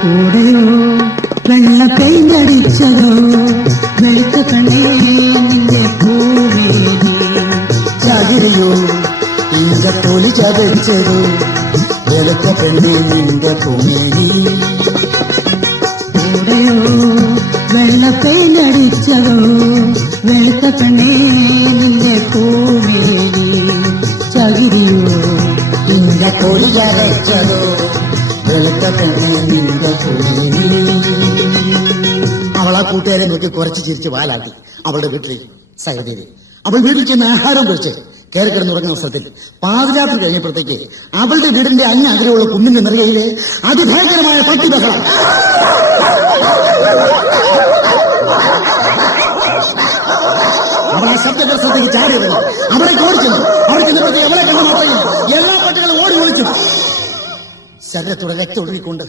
കൂടെയോ വെള്ള പെയിന്റടിച്ചതോ വെളുത്ത കണ്ണേ നിന്റെ പൂവേദി ചകിരിയോ നിന്റെ തൊലി ചതച്ചതോ വെളുത്ത പെണ്ണേ നിന്റെ പൂമേനി കൂടെയോ വെള്ള പെയിന്റടിച്ചതോ വെളുത്ത കണ്ണേ നിന്റെ പൂവേദി ചകിരിയോ നിന്റെ തൊലി ചതച്ചതോ അവൾ ആ കൂട്ടുകാരെ നോക്കി കുറച്ച് ചിരിച്ച് വാലാട്ടി അവളുടെ വീട്ടിലേക്ക് സഹദേവി. അവൾ വീട്ടിൽ ചെന്ന് ആഹാരം കഴിച്ച് കയറി കിടന്നുറങ്ങുന്ന അവസരത്തിൽ പാതിരാത്രി കഴിഞ്ഞപ്പോഴത്തേക്ക് അവളുടെ വീടിന്റെ അങ്ങാഗ്രഹമുള്ള കുന്നിന്റെ നിറയിലെ അതിഭയങ്കരമായ പട്ടി ബഹളം. അവൾ ആ ശബ്ദപ്രസരത്തേക്ക് ചാടിയിരുന്നു. അവളെ ഓടിച്ചെന്നു. അവിടെ ചെന്നപ്പോഴത്തേക്ക് അവളെ കണ്ടു മാത്രമേ എല്ലാ പട്ടികളും ഓടി ഒളിച്ചു. ശരീരത്തോടെ രക്തം ഒഴുകിക്കൊണ്ട്